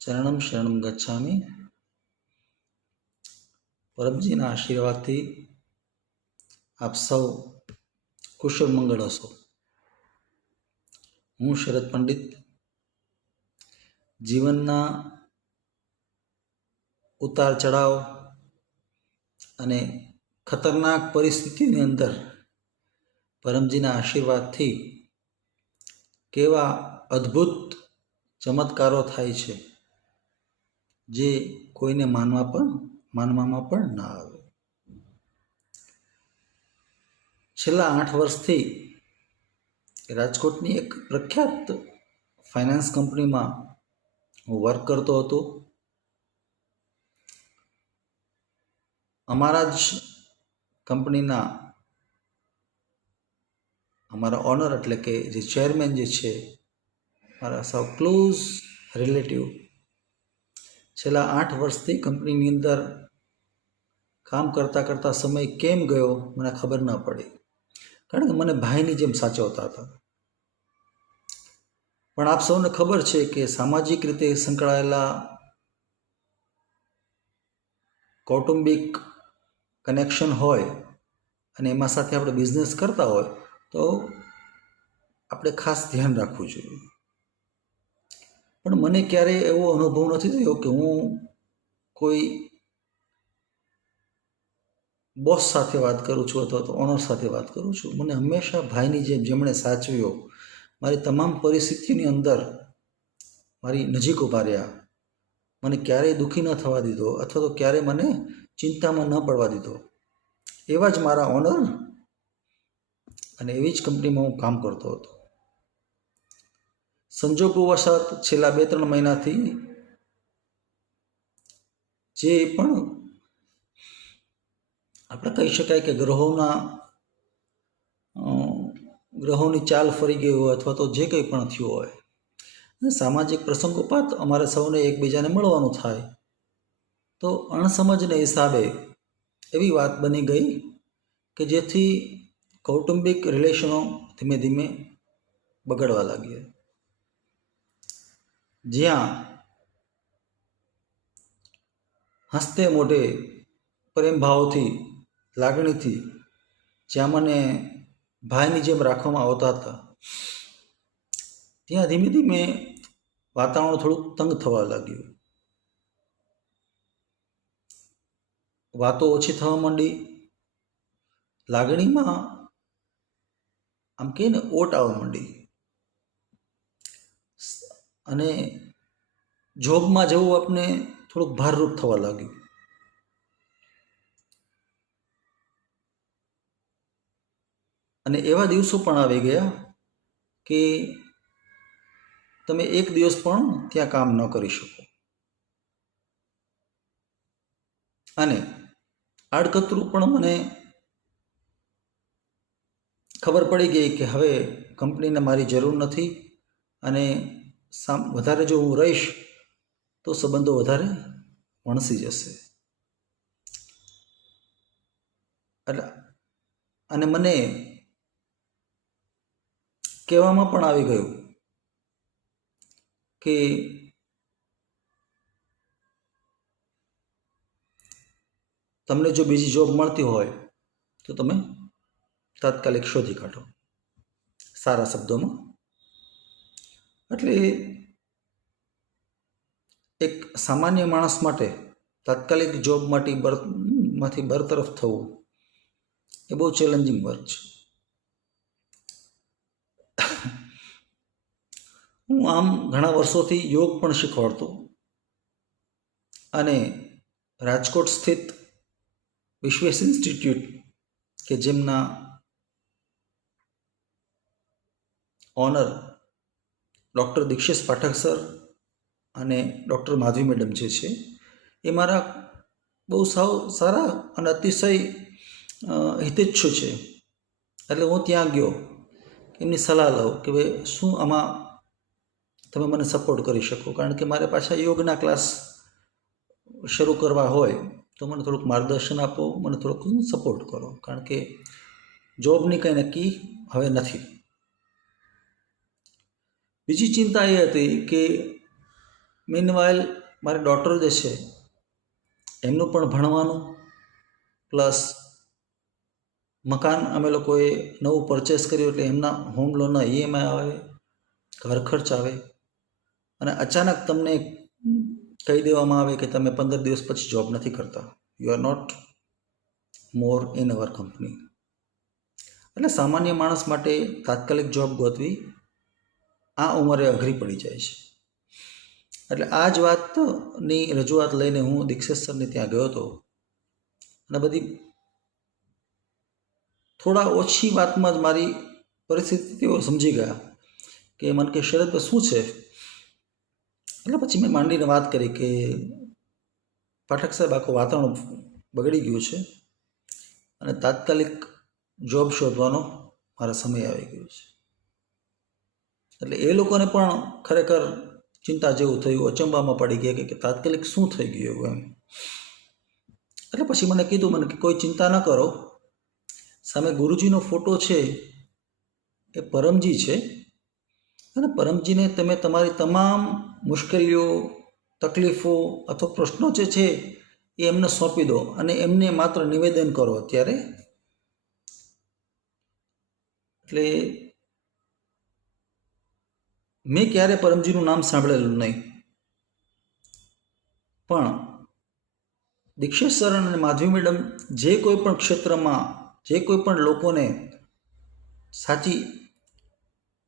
ચરણમ શરણમ ગચ્છામિ. પરમજીના આશીર્વાદથી આપ સૌ કુશળ મંગળ હશો. હું શરદ પંડિત જીવનના ઉતાર ચઢાવ અને ખતરનાક પરિસ્થિતિની અંદર પરમજીના આશીર્વાદથી કેવા અદ્ભુત ચમત્કારો થાય છે જે કોઈને માનવામાં પણ ના આવે. છેલ્લા 8 વર્ષથી રાજકોટની એક પ્રખ્યાત ફાઇનાન્સ કંપનીમાં હું વર્ક કરતો હતો. અમારા જ કંપનીના અમારા ઓનર એટલે કે જે ચેરમેન જે છે, મારા સાવ ક્લોઝ રિલેટિવ, છેલ્લા 8 વર્ષથી કંપનીની અંદર કામ કરતાં કરતાં સમય કેમ ગયો મને ખબર ના પડી, કારણ કે મને ભાઈની જેમ સાચવતા હતા. પણ આપ સૌને ખબર છે કે સામાજિક રીતે સંકળાયેલા કૌટુંબિક કનેક્શન હોય અને એમાં સાથે આપણે બિઝનેસ કરતા હોય તો આપણે ખાસ ધ્યાન રાખવું જોઈએ. પણ મને ક્યારેય એવો અનુભવ નથી થયો કે હું કોઈ બોસ સાથે વાત કરું છું અથવા તો ઓનર સાથે વાત કરું છું. મને હંમેશા ભાઈની જેમ, જેમણે સાચવ્યો, મારી તમામ પરિસ્થિતિની અંદર મારી નજીક ઊભા રહ્યા, મને ક્યારેય દુઃખી ન થવા દીધો અથવા તો ક્યારેય મને ચિંતામાં ન પડવા દીધો, એવા જ મારા ઓનર અને એવી જ કંપનીમાં હું કામ કરતો હતો. સંજોગોવશાત છેલ્લા 2-3 મહિનાથી જે પણ આપણે કહી શકાય કે ગ્રહોની ચાલ ફરી ગઈ હોય અથવા તો જે કંઈ પણ થયું હોય, સામાજિક પ્રસંગોપાત અમારે સૌને એકબીજાને મળવાનું થાય, તો અણસમજને હિસાબે એવી વાત બની ગઈ કે જેથી કૌટુંબિક રિલેશનો ધીમે ધીમે બગડવા લાગ્યા. જ્યાં હસતે મોઢે પ્રેમભાવથી, લાગણીથી જ્યાં મને ભાઈની જેમ રાખવામાં આવતા હતા, ત્યાં ધીમે ધીમે વાતાવરણ થોડુંક તંગ થવા લાગ્યું. વાતો ઓછી થવા માંડી, લાગણીમાં આમ કહે ને ઓટ આવવા માંડી, અને જોબમાં જવું આપણે થોડુંક ભારરૂપ થવા લાગ્યું. અને એવા દિવસો પણ આવી ગયા કે તમે એક દિવસ પણ ત્યાં કામ ન કરી શકો. અને આડકતરું પણ મને ખબર પડી ગઈ કે હવે કંપનીને મારી જરૂર નથી અને વધારે જો હું રહીશ તો સંબંધો વધારે વણસી જશે. એટલે અને મને કહેવામાં પણ આવી ગયું કે તમને જો બીજી જોબ મળતી હોય તો તમે તાત્કાલિક શોધી કાઢો, સારા શબ્દોમાં. એટલે એક સામાન્ય માણસ માટે તાત્કાલિક જોબ માંથી બરતરફ થવું એ બહુ ચેલેન્જિંગ વર્ક છે. હું આમ ઘણા વર્ષોથી યોગ પણ શીખવાડતો અને રાજકોટ સ્થિત વિશ્વેશ ઇન્સ્ટિટ્યૂટ કે જેમના ઓનર ડૉક્ટર દીક્ષેશ પાઠક સર અને ડૉક્ટર માધવી મેડમ જે છે, એ મારા બહુ સારા અને અતિશય હિતેચ્છુ છે. એટલે હું ત્યાં ગયો, એમની સલાહ લઉં કે ભાઈ શું આમાં તમે મને સપોર્ટ કરી શકો, કારણ કે મારે પાછા યોગના ક્લાસ શરૂ કરવા હોય તો મને થોડુંક માર્ગદર્શન આપો, મને થોડોક સપોર્ટ કરો, કારણ કે જોબની કંઈ નક્કી હવે નથી. બીજી ચિંતા એ હતી કે મીનવાઇલ મારી ડોટર જે છે એમનું પણ ભણવાનું, પ્લસ મકાન અમે લોકોએ નવું પરચેસ કર્યું એટલે એમના હોમ લોનના EMI આવે, ઘર ખર્ચ આવે, અને અચાનક તમને કહી દેવામાં આવે કે તમે 15 દિવસ પછી જોબ નથી કરતા, you are not more in our company. એટલે સામાન્ય માણસ માટે તાત્કાલિક જોબ ગોતવી આ ઉંમરે અઘરી પડી જાય છે. એટલે આ જ વાતની રજૂઆત લઈને હું દીક્ષિત સરને ત્યાં ગયો હતો, અને બધી થોડા ઓછી વાતમાં જ મારી પરિસ્થિતિ તેઓ સમજી ગયા કે મને કે શરદ શું છે. એટલે પછી મેં માંડીને વાત કરી કે પાઠક સાહેબ આખું વાતાવરણ બગડી ગયું છે અને તાત્કાલિક જોબ શોધવાનો મારા સમય આવી ગયો છે. એટલે એ લોકોને પણ ખરેખર ચિંતા જેવું થયું, અચંબામાં પડી ગયા કે તાત્કાલિક શું થઈ ગયું એમ. એટલે પછી મને કીધું મને કે કોઈ ચિંતા ન કરો, સામે ગુરુજીનો ફોટો છે એ પરમજી છે, અને પરમજીને તમે તમારી તમામ મુશ્કેલીઓ, તકલીફો અથવા પ્રશ્નો જે છે એ એમને સોંપી દો અને એમને માત્ર નિવેદન કરો અત્યારે. એટલે મેં ક્યારે પરમજીનું નામ સાંભળેલું નહીં, પણ દીક્ષિત સર અને માધવી મેડમ જે કોઈ પણ ક્ષેત્રમાં જે કોઈ પણ લોકોને સાચી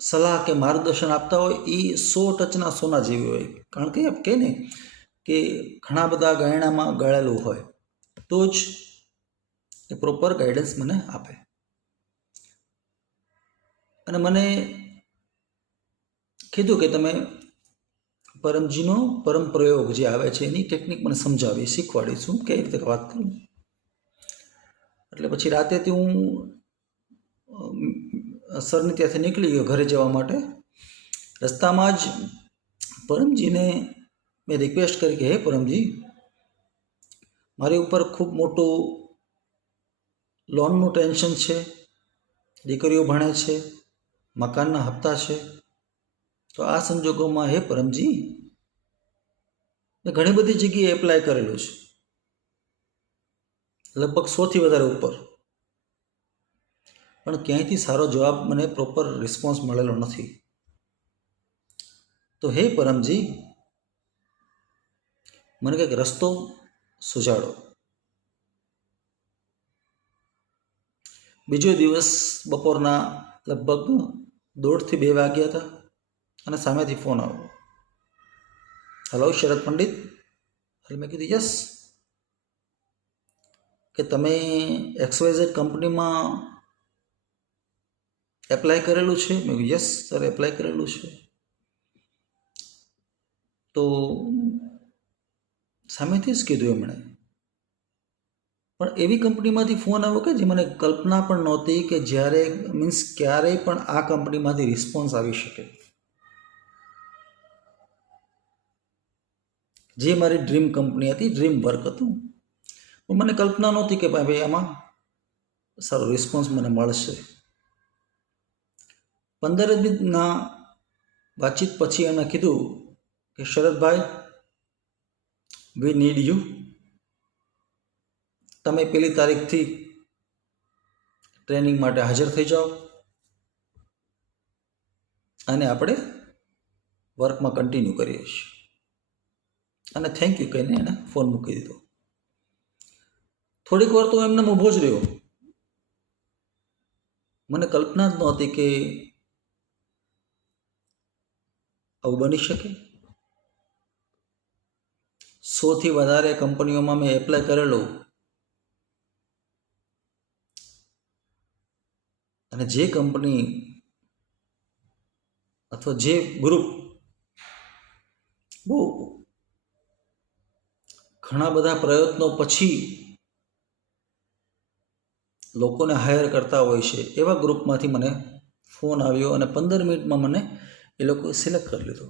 સલાહ કે માર્ગદર્શન આપતા હોય એ 100% સોના જેવી હોય. કારણ કે એમ કહે ને કે ઘણા બધા ગાયણામાં ગાળેલું હોય તો જ એ પ્રોપર ગાઈડન્સ મને આપે. અને મને કીધું કે તમે પરમજીનો પરમ પ્રયોગ જે આવે છે એની ટેકનિક મને સમજાવી, શીખવાડીશું કઈ રીતે વાત કરું. એટલે પછી રાતેથી હું સરની ત્યાંથી નીકળી ગયો ઘરે જવા માટે. રસ્તામાં જ પરમજીને મેં રિક્વેસ્ટ કરી કે હે પરમજી, મારી ઉપર ખૂબ મોટું લોનનું ટેન્શન છે, દીકરીઓ ભણે છે, મકાનના હપ્તા છે, તો આ સંજોગોમાં હે પરમજી મેં ઘણી બધી જગ્યાએ એપ્લાય કરેલું છે, લગભગ 100થી વધારે ઉપર, પણ ક્યાંયથી સારો જવાબ મને પ્રોપર રિસ્પોન્સ મળેલો નથી. તો હે પરમજી મને કંઈક રસ્તો સુઝાડો. બીજો દિવસ બપોરના લગભગ 1:30 થી 2 વાગ્યા હતા અને સામેથી ફોન આવ્યો, હેલો શરદ પંડિત. એટલે મેં કીધું યસ, કે તમે XYZ કંપનીમાં એપ્લાય કરેલું છે? મેં કીધું યસ સર, એપ્લાય કરેલું છે. તો સામેથી જ કીધું એમણે, પણ એવી કંપનીમાંથી ફોન આવ્યો કે જે મને કલ્પના પણ નહોતી કે જ્યારે મીન્સ ક્યારેય પણ આ કંપનીમાંથી રિસ્પોન્સ આવી શકે. જે મારી ડ્રીમ કંપની હતી, ડ્રીમ વર્ક હતું, પણ મને કલ્પના નહોતી કે ભાઈ આમાં સારો રિસ્પોન્સ મને મળશે. 15 દિનના વાતચીત પછી એમણે કીધું કે શરદભાઈ, વી નીડ યુ, તમે 1 તારીખથી ટ્રેનિંગ માટે હાજર થઈ જાઓ અને આપણે વર્કમાં કન્ટિન્યુ કરીએ છીએ. અને થેન્ક યુ કહીને એને ફોન મૂકી દીધો. થોડીક વાર તો એમને ઊભો જ રહ્યો. મને કલ્પના જ નહોતી કે આવું બની શકે. 100થી વધારે કંપનીઓમાં મેં એપ્લાય કરેલું, અને જે કંપની અથવા જે ગ્રુપ બહુ ઘણા બધા પ્રયત્નો પછી લોકોને હાયર કરતા હોય છે એવા ગ્રુપમાંથી મને ફોન આવ્યો અને 15 મિનિટમાં મને એ લોકોએ સિલેક્ટ કરી લીધો.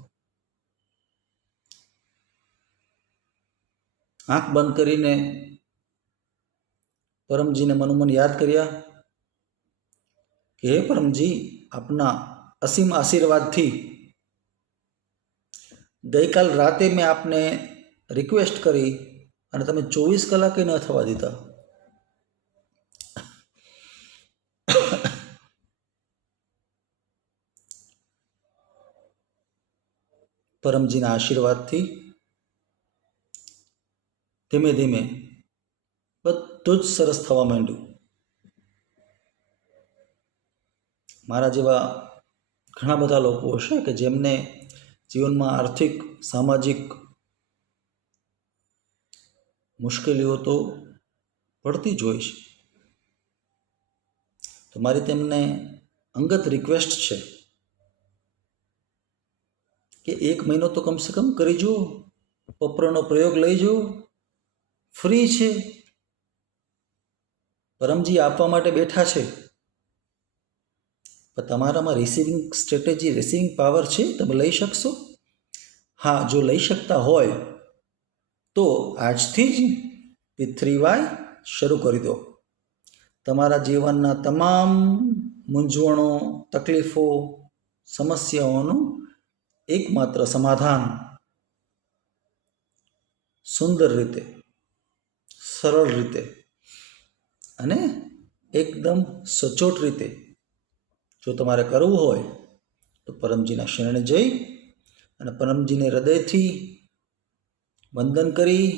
આંખ બંધ કરીને પરમજીને મનોમન યાદ કર્યા કે હે પરમજી, આપના અસીમ આશીર્વાદથી ગઈકાલ રાતે મેં આપને રિક્વેસ્ટ કરી અને તમે 24 કલાકે ન થવા દીધા. પરમજીના આશીર્વાદથી ધીમે ધીમે બધું જ સરસ થવા માંડ્યું. મારા જેવા ઘણા બધા લોકો હશે કે જેમને જીવનમાં આર્થિક સામાજિક મુશ્કેલીઓ તો પડતી જ હોય છે. તો મારી તેમને અંગત રિક્વેસ્ટ છે કે 1 મહિનો તો કમસે કમ કરી જુઓ, પપ્રનો પ્રયોગ લઈ જુઓ. ફ્રી છે, પરમજી આપવા માટે બેઠા છે. પણ તમારામાં રિસીવિંગ સ્ટ્રેટેજી, રિસીવિંગ પાવર છે, તમે લઈ શકશો? હા, જો લઈ શકતા હોય તો આજથી જ P3Y શરૂ કરી દો. તમારા જીવનના તમામ મૂંઝવણો, તકલીફો, સમસ્યાઓનું એકમાત્ર સમાધાન સુંદર રીતે, સરળ રીતે અને એકદમ સચોટ રીતે જો તમારે કરવું હોય તો પરમજીના શરણે જઈ અને પરમજીને હૃદયથી વંદન કરી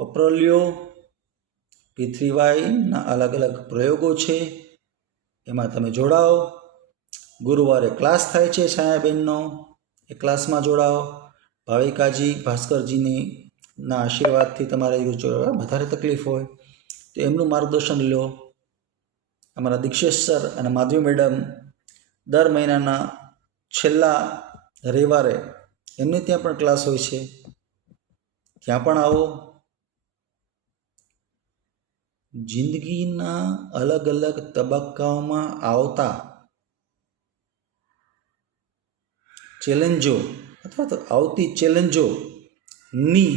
પત્ર લ્યો. P3Yના અલગ અલગ પ્રયોગો છે, એમાં તમે જોડાઓ. ગુરુવારે ક્લાસ થાય છે છાયાબેનનો, એ ક્લાસમાં જોડાઓ. ભાવિકાજી, ભાસ્કરજીની ના આશીર્વાદથી તમારે વધારે તકલીફ હોય તો એમનું માર્ગદર્શન લો. અમારા દીક્ષેશ સર અને માધવી મેડમ દર મહિનાના છેલ્લા રવિવારે એમને ત્યાં પણ ક્લાસ હોય છે, ત્યાં પણ આવો. જિંદગીના અલગ અલગ તબક્કાઓમાં આવતા ચેલેન્જો અથવા તો આવતી ચેલેન્જોની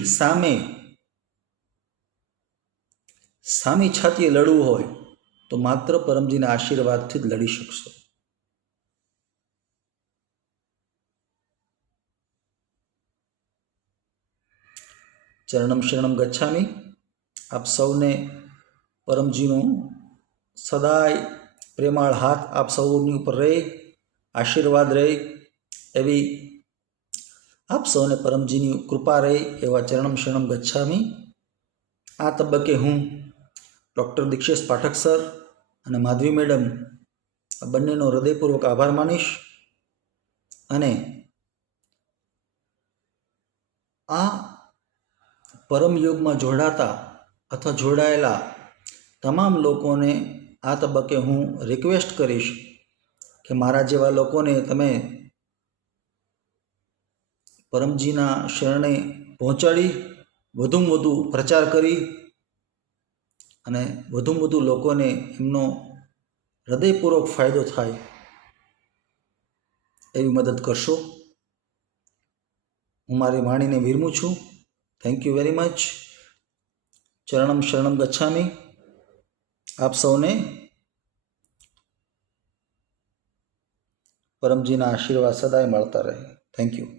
સામી છાતીએ લડવું હોય તો માત્ર પરમજીના આશીર્વાદથી જ લડી શકશો. ચરણમ શરણમ ગચ્છામિ. આપ સૌને પરમજીનો સદાય પ્રેમાળ હાથ આપ સૌની ઉપર રહે, આશીર્વાદ રહે, એવી આપ સૌને પરમજીની કૃપા રહે એવા ચરણમ શરણમ ગચ્છામિ. આ તબક્કે હું ડૉક્ટર દીક્ષેશ પાઠક સર અને માધવી મેડમ આ બંનેનો હૃદયપૂર્વક આભાર માનીશ. અને આ પરમયોગમાં જોડાતા અથવા જોડાયેલા તમામ લોકોને આ તબક્કે હું રિક્વેસ્ટ કરીશ કે મારા જેવા લોકોને તમે પરમજીના શરણે પહોંચાડી વધુમાં વધુ પ્રચાર કરી અને વધુમાં વધુ લોકોને એમનો હૃદયપૂર્વક ફાયદો થાય એવી મદદ કરશો. હું મારી વાણીને વિરમું છું. Thank you very much. ચરણમ શરણમ ગચ્છામિ. આપ સૌને પરમજીના આશીર્વાદ સદાય મળતા રહે. Thank you.